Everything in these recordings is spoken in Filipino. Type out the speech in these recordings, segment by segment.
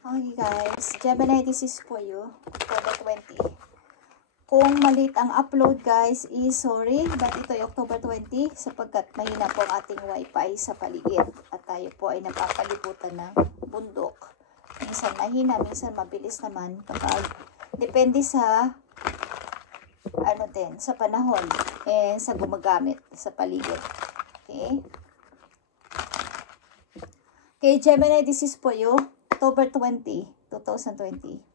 Okay guys, Gemini, this is for you, October 20. Kung malit ang upload guys, sorry, but ito ay October 20 sapagkat mahina po ang ating wifi sa paligid at tayo po ay napapalibutan ng bundok. Minsan mahina, minsan mabilis naman kapag depende sa sa panahon and sa gumagamit sa paligid. Okay? Okay, Gemini, this is for you, October 20, 2025.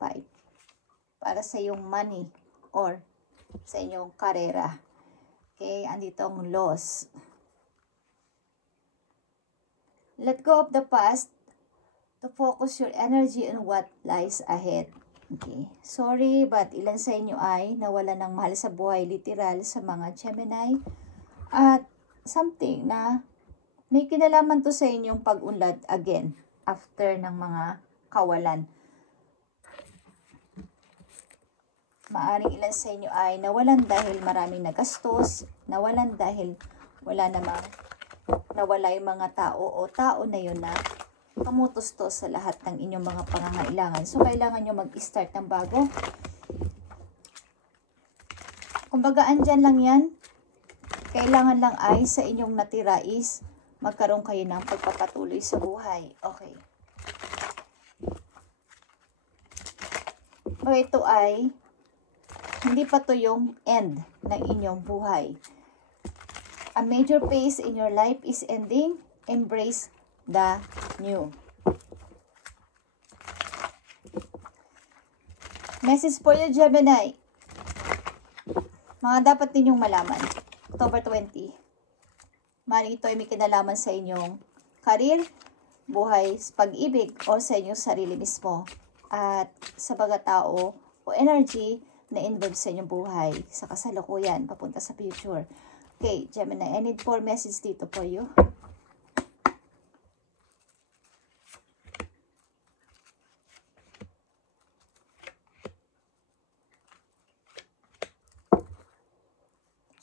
Para sa iyong money or sa inyong karera. Okay, andito ang loss. Let go of the past to focus your energy on what lies ahead. Okay, sorry but ilan sa inyo ay nawala ng mahal sa buhay, literal sa mga Gemini. At something na may kinalaman to sa inyong pag-unlad again after ng mga kawalan. Maaring ilan sa inyo ay nawalan dahil maraming nagastos, nawalan dahil wala namang nawala yung mga tao o tao na yun na kamutustos sa lahat ng inyong mga pangangailangan. So, kailangan nyo mag-start ng bago. Kumbaga, andyan lang yan. Kailangan lang ay sa inyong natira is magkaroon kayo ng pagpapatuloy sa buhay. Okay. So, ito ay hindi pa to yung end ng inyong buhay. A major phase in your life is ending. Embrace the new. Message for you, Gemini. Mga dapat ninyong malaman. October 20. Maring ito ay may kinalaman sa inyong career, buhay, pag-ibig, o sa inyong sarili mismo. At sa mga tao o energy na involved sa inyong buhay, sa kasalukuyan, papunta sa future. Okay, Gemini, I need 4 messages dito for you.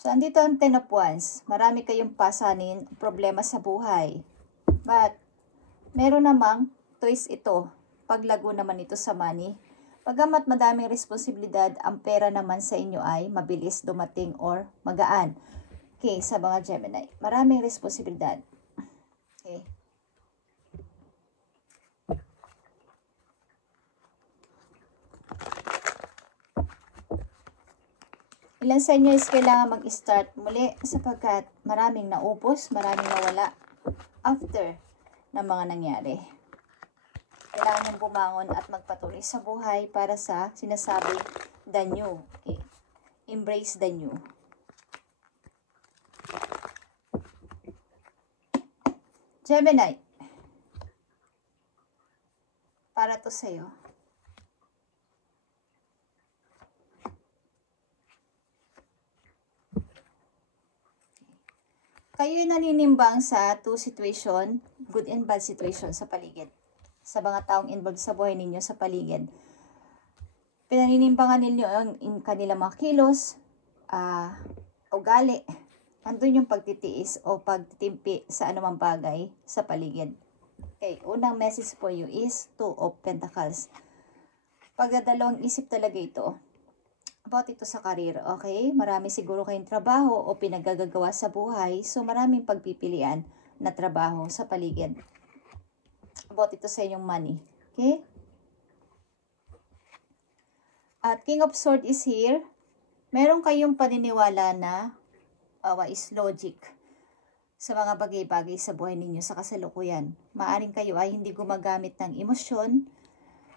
So, andito ang 10 of Wands. Marami kayong pasanin, problema sa buhay. But, meron namang twist ito. Paglago naman ito sa money. Pagamat madaming responsibilidad, ang pera naman sa inyo ay mabilis dumating or magaan. Okay, sa mga Gemini. Maraming responsibilidad. Okay. Ilan sa inyo is kailangan mag-start muli sapagkat maraming naupos, maraming nawala after ng mga nangyari. Kailangan mong bumangon at magpatuloy sa buhay para sa sinasabi the new. Okay. Embrace the new. Gemini. Para to sa'yo. Kayo'y naninimbang sa two situation, good and bad situation sa paligid. Sa mga taong involved sa buhay ninyo sa paligid. Pinaninimbangan ninyo ang kanilang mga kilos, ugali. Andun yung pagtitiis o pagtitimpi sa anumang bagay sa paligid. Okay, unang message for you is 2 of Pentacles. Pagdadalawang isip talaga ito. About ito sa karir, okay? Marami siguro kayong trabaho o pinagagagawa sa buhay. So, maraming pagpipilian na trabaho sa paligid. About ito sa inyong money. Okay? At King of Swords is here. Meron kayong paniniwala na is logic sa mga bagay-bagay sa buhay ninyo sa kasalukuyan. Maaring kayo ay hindi gumagamit ng emosyon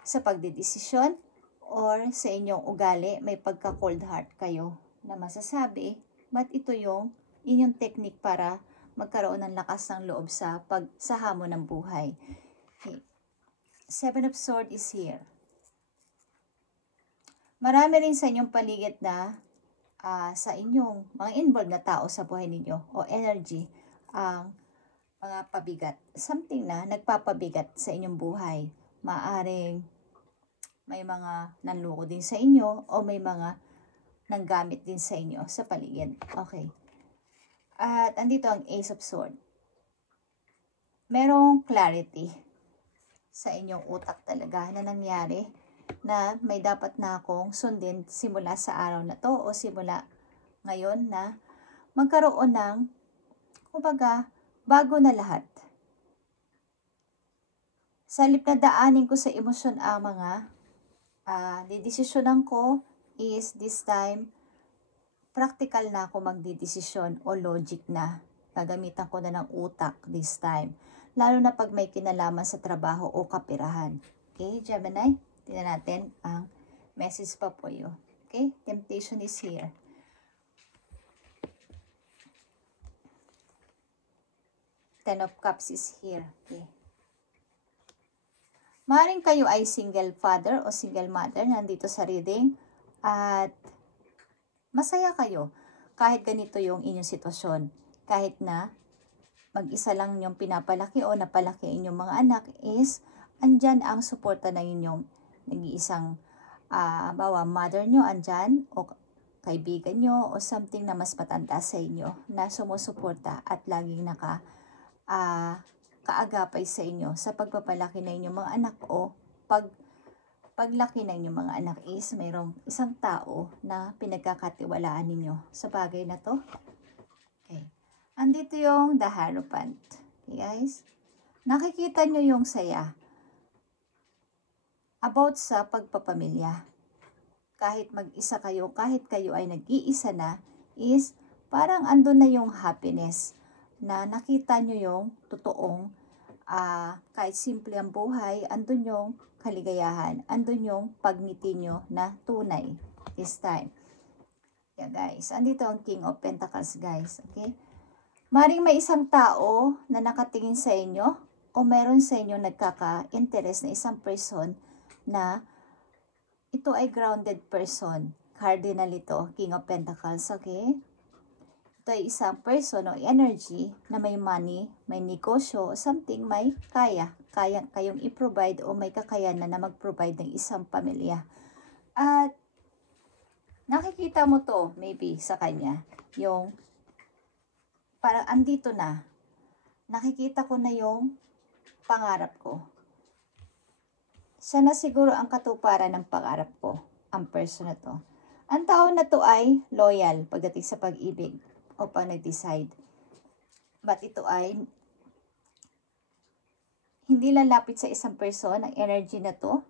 sa pagdedesisyon or sa inyong ugali, may pagka-cold heart kayo na masasabi, but ito yung inyong technique para magkaroon ng lakas ng loob sa hamon ng buhay. Okay. 7 of Swords is here. Marami rin sa inyong paligid na sa inyong mga involved na tao sa buhay ninyo o energy ang mga pabigat. Something na nagpapabigat sa inyong buhay. Maaring may mga nanloko din sa inyo o may mga nanggamit din sa inyo sa paligid. Okay. At andito ang Ace of Swords. Merong clarity sa inyong utak talaga na nangyari na may dapat na akong sundin simula sa araw na to o simula ngayon na magkaroon ng, kumbaga, bago na lahat. Sa halip na daanin ko sa emosyon ang mga didesisyonan ko is this time, practical na ako magdidesisyon o logic na. Gagamitan ko na ng utak this time. Lalo na pag may kinalaman sa trabaho o kapirahan. Okay, Gemini? Tingnan natin ang message pa po yun. Okay, temptation is here. Ten of Cups is here. Okay. Maaaring kayo ay single father o single mother nandito sa reading at masaya kayo kahit ganito yung inyong sitwasyon. Kahit na mag-isa lang yung pinapalaki o napalaki inyong mga anak is andyan ang suporta ng inyong nag-iisang bawa mother nyo andyan o kaibigan nyo o something na mas matanda sa inyo na sumusuporta at laging kaagapay sa inyo sa pagpapalaki ng inyong mga anak o paglaki ng inyong mga anak is mayroong isang tao na pinagkakatiwalaan ninyo sa bagay na to. Okay. Andito yung the Hierophant. Okay guys? Nakikita nyo yung saya about sa pagpapamilya. Kahit mag-isa kayo, kahit kayo ay nag-iisa na, is parang andun na yung happiness na nakita nyo yung totoong kahit simple ang buhay, andun yung kaligayahan, andun yung pagngiti nyo na tunay this time. Yeah guys, andito ang King of Pentacles guys, okay? Maring may isang tao na nakatingin sa inyo o meron sa inyo nagkaka-interest na isang person na ito ay grounded person. Cardinal ito, King of Pentacles, okay? Ito ay isang person o energy na may money, may negosyo, o something may kaya kayong i-provide o may kakayanan na mag-provide ng isang pamilya. At nakikita mo to maybe sa kanya, yung parang andito na, nakikita ko na yung pangarap ko. Siya na siguro ang katuparan ng pangarap ko, ang person na to. Ang tao na to ay loyal pagdating sa pag-ibig o pag nag-decide. But ito ay hindi lalapit sa isang person, ang energy na to.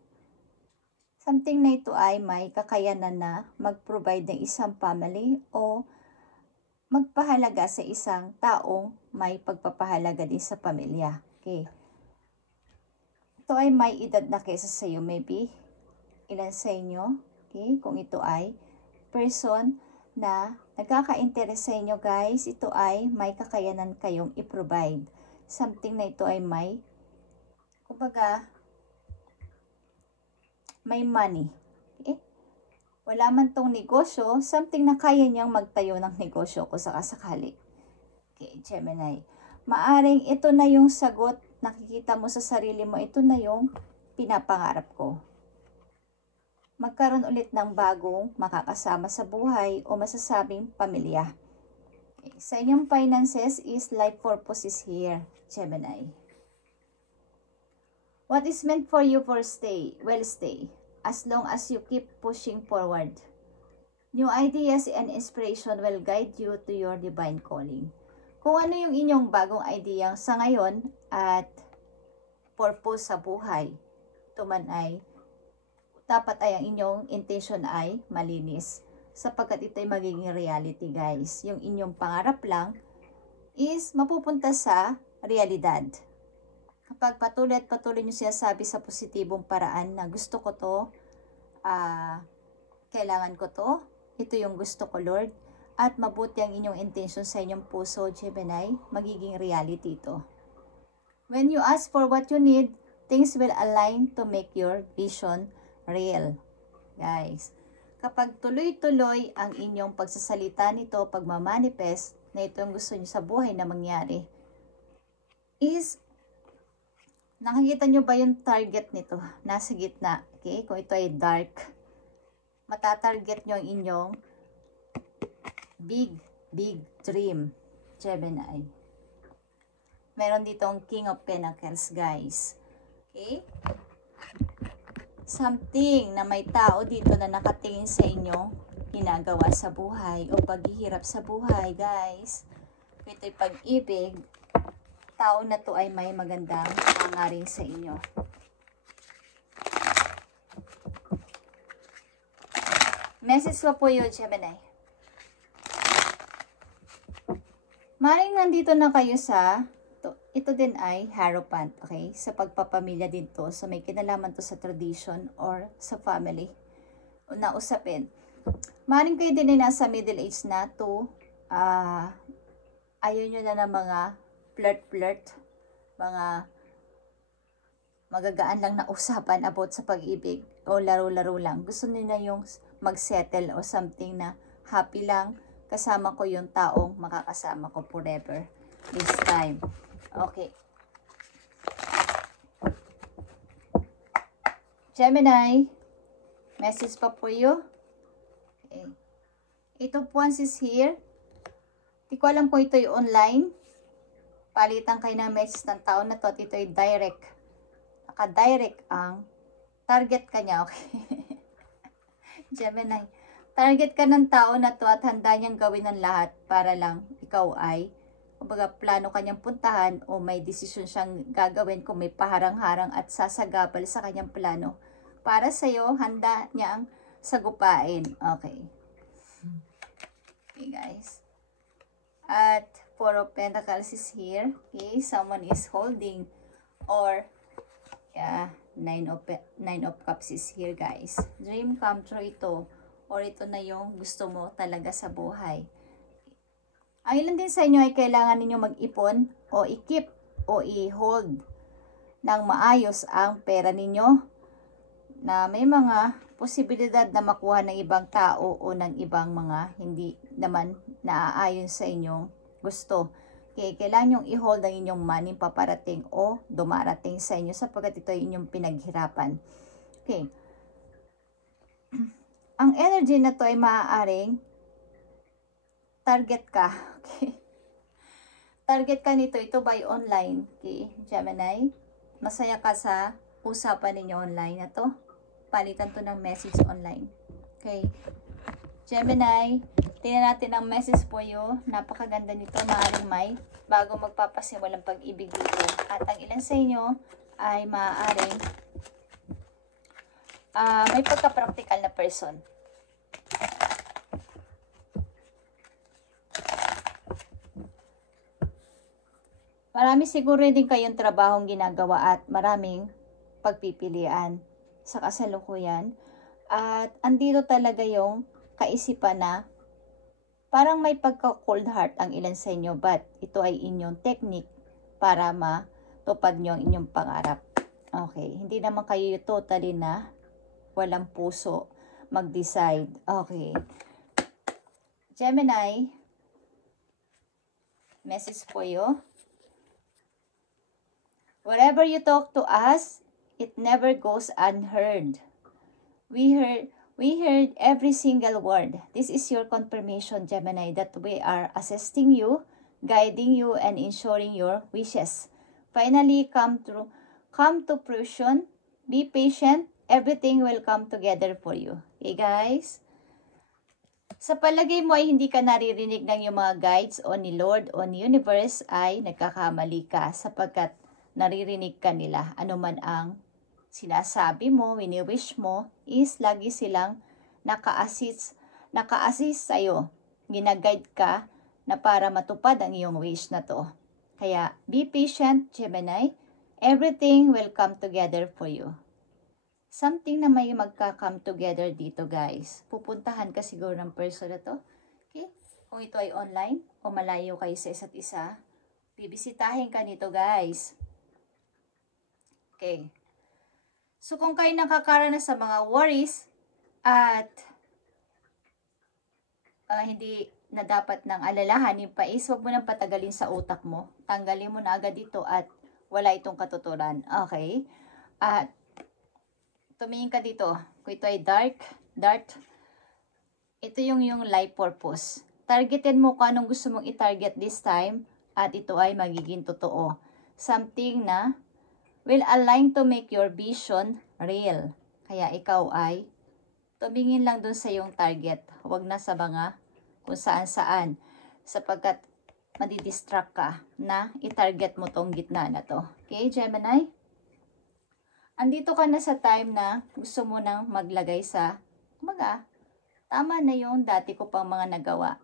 Something na ito ay may kakayanan na mag-provide ng isang family o magpahalaga sa isang taong may pagpapahalaga din sa pamilya. Okay. Ito ay may edad na kesa sa iyo, maybe ilan sa inyo. Okay, kung ito ay person na nagkaka-interest sa inyo guys, ito ay may kakayanan kayong i-provide. Something na ito ay may, kumbaga, may money. Okay? Wala man tong negosyo, something na kaya niyang magtayo ng negosyo kung sakasakali. Okay, Gemini. Maaring ito na yung sagot, nakikita mo sa sarili mo, ito na yung pinapangarap ko. Magkaroon ulit ng bagong makakasama sa buhay o masasabing pamilya. Okay. Sa inyong finances is life purpose is here, Gemini. What is meant for you for stay, will stay. As long as you keep pushing forward. New ideas and inspiration will guide you to your divine calling. Kung ano yung inyong bagong idea sa ngayon at purpose sa buhay, ito man ay, dapat ay ang inyong intention ay malinis. Sapagkat ito ay magiging reality guys. Yung inyong pangarap lang is mapupunta sa realidad. Kapag patuloy at patuloy nyo sinasabi sa positibong paraan na gusto ko to, kailangan ko to, ito yung gusto ko Lord, at mabuti ang inyong intention sa inyong puso, Gemini, magiging reality ito. When you ask for what you need, things will align to make your vision real. Guys, kapag tuloy-tuloy ang inyong pagsasalita nito, pagmamanifest na ito yung gusto nyo sa buhay na mangyari, is nakikita nyo ba yung target nito? Nasa gitna. Okay? Kung ito ay dark, matatarget nyo ang inyong big dream, Gemini. Meron ditong King of Pentacles, guys. Okay? Something na may tao dito na nakatingin sa inyo, ginagawa sa buhay o paghihirap sa buhay, guys. Ito'y pag-ibig. Tao na to ay may magandang hangaring sa inyo. Message po yun, Gemini. Maring nandito na kayo sa, ito din ay Hierophant, okay? Sa pagpapamilya din to. So may kinalaman to sa tradition or sa family na usapin. Maring kayo din ay nasa middle age na to. Ayaw nyo na ng mga flirt-flirt. Mga magagaan lang na usapan about sa pag-ibig o laro-laro lang. Gusto nyo na yung mag-settle o something na happy lang. Kasama ko yung taong makakasama ko forever this time. Okay. Gemini, message pa po you. Okay. Ito po is here. Di ko alam kung ito'y online. Palitan kayo ng message ng tao na to at ito'y direct. Naka-direct ang target ka niya. Okay. Gemini. Target ka ng tao na to at handa niyang gawin ng lahat para lang ikaw ay, kumbaga plano kanyang puntahan o may desisyon siyang gagawin kung may paharang-harang at sasagabal sa kanyang plano. Para sa'yo, handa niya ang sagupain. Okay. Okay, guys. At Four of Pentacles is here. Okay, someone is holding or Nine of Cups is here, guys. Dream come true ito. Or ito na yung gusto mo talaga sa buhay. Ang ilan din sa inyo ay kailangan ninyo mag-ipon o i-keep o i-hold ng maayos ang pera ninyo na may mga posibilidad na makuha ng ibang tao o ng ibang mga hindi naman naaayon sa inyong gusto. Okay, kailangan yung i-hold ang inyong money paparating o dumarating sa inyo sapagkat ito ay inyong pinaghirapan. Okay. Ang energy na to ay maaaring target ka. Okay. Target ka nito. Ito by online. Okay, Gemini. Masaya ka sa usapan ninyo online na to. Palitan to ng message online. Okay. Gemini, tingnan natin ang message po you. Napakaganda nito. Maaaring may bago magpapasimulang pag-ibig dito. At ang ilan sa inyo ay maaaring may pagka-practical na person. Marami siguro din kayong trabahong ginagawa at maraming pagpipilian sa kasalukuyan. At andito talaga yung kaisipan na parang may pagka-cold heart ang ilan sa inyo, but ito ay inyong technique para matupad nyo ang inyong pangarap. Okay, hindi naman kayo totally na walang puso mag-decide. Okay. Gemini, message for you. Wherever you talk to us, it never goes unheard. We heard every single word. This is your confirmation, Gemini, that we are assisting you, guiding you, and ensuring your wishes finally come to fruition. Be patient. Everything will come together for you. Okay, guys? Sa palagay mo ay hindi ka naririnig ng yung mga guides o ni Lord o ni Universe ay nagkakamali ka sapagkat naririnig ka nila. Ano man ang sinasabi mo, wini-wish mo, is lagi silang naka-assist sa'yo. Ginaguide ka na para matupad ang iyong wish na to. Kaya, be patient, Gemini. Everything will come together for you. Something na may magka-come together dito, guys. Pupuntahan ka siguro ng person na to. Okay? Kung ito ay online o malayo kayo sa isa't isa, bibisitahin ka nito, guys. Okay. So, kung kayo nakakaranas sa mga worries at hindi na dapat ng alalahanin pa is, huwag mo nang patagalin sa utak mo. Tanggalin mo na agad dito at wala itong katuturan. Okay? At tumingin ka dito. Kung ito ay dark, ito yung life purpose. Targetin mo kung anong gusto mong i-target this time at ito ay magiging totoo. Something na will align to make your vision real. Kaya ikaw ay tumingin lang dun sa iyong target. Huwag na sa mga kung saan-saan. Sapagkat madidistract ka na i-target mo tong gitna na to. Okay, Gemini? Andito ka na sa time na gusto mo nang maglagay sa, tama na yung dati ko pang mga nagawa.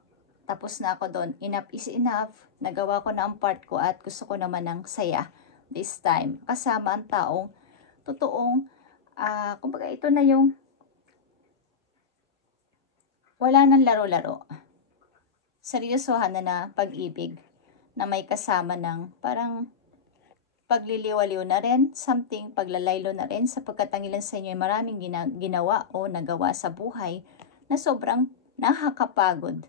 Tapos na ako doon. Enough is enough. Nagawa ko na ang part ko at gusto ko naman ng saya this time. Kasama ang taong totoong, kumbaga ito na yung wala nang laro-laro. Seryosohan na pag-ibig na may kasama ng parang pagliliwaliw na rin, something paglalaylo na rin sapagkat ang ilan sa inyo ay maraming ginawa o nagawa sa buhay na sobrang nakakapagod.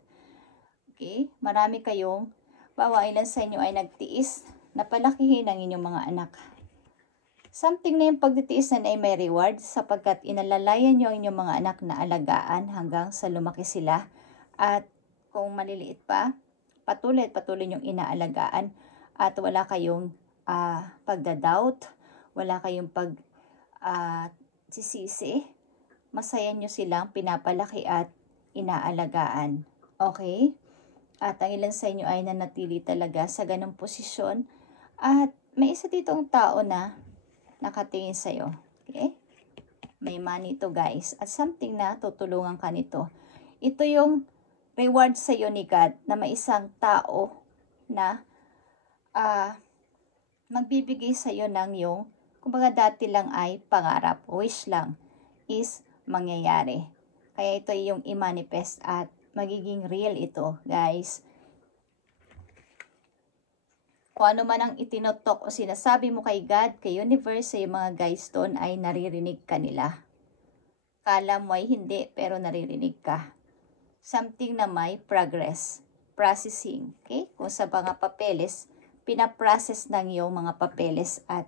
Okay? Marami kayong, ilan sa inyo ay nagtiis na palakihin ang inyong mga anak. Something na yung pagtitiis na ay may reward sapagkat inalalayan nyo ang inyong mga anak na alagaan hanggang sa lumaki sila. At kung maliliit pa, patuloy nyong inaalagaan at wala kayong pagdadoubt, wala kayong sisisi. Masaya nyo silang pinapalaki at inaalagaan. Okay? At ang ilan sa inyo ay nanatili talaga sa ganong posisyon. At may isa ditong tao na nakatingin sa'yo. Okay? May money to guys. At something na tutulungan ka nito. Ito yung reward sa'yo ni God na may isang tao na magbibigay sa'yo ng yung, kumbaga dati lang ay pangarap, wish lang, is mangyayari. Kaya ito yung i-manifest at magiging real ito, guys. Kung ano man ang itinotok o sinasabi mo kay God, kay universe, sa mga guys doon ay naririnig ka nila. Kala mo ay hindi, pero naririnig ka. Something na may progress, processing. Okay? Kung sa mga papeles, pinaprocess ng iyong mga papeles at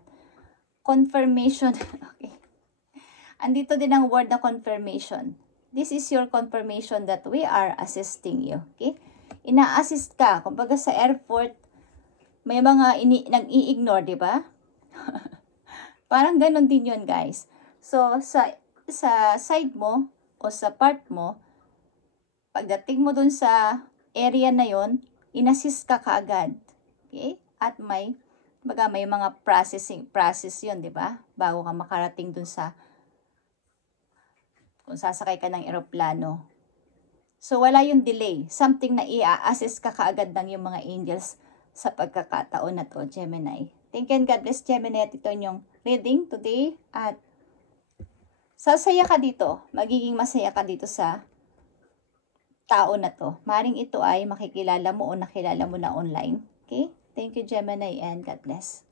confirmation. Okay. Andito din ang word na confirmation. This is your confirmation that we are assisting you. Okay? Ina-assist ka. Kumbaga sa airport, may mga nag-i-ignore, di ba? Parang ganun din yun, guys. So, sa side mo o sa part mo, pagdating mo dun sa area na yon, in-assist ka kaagad. Okay? At may mga process yun, di ba? Bago ka makarating dun sa, kung sasakay ka ng eroplano. So, wala yung delay. Something na i-assist ka kaagad ng yung mga angels sa pagkakataon na to, Gemini. Thank you and God bless, Gemini. At ito yung reading today. At sasaya ka dito. Magiging masaya ka dito sa tao na to. Maring ito ay makikilala mo o nakilala mo na online. Okay? Thank you, Gemini, and God bless.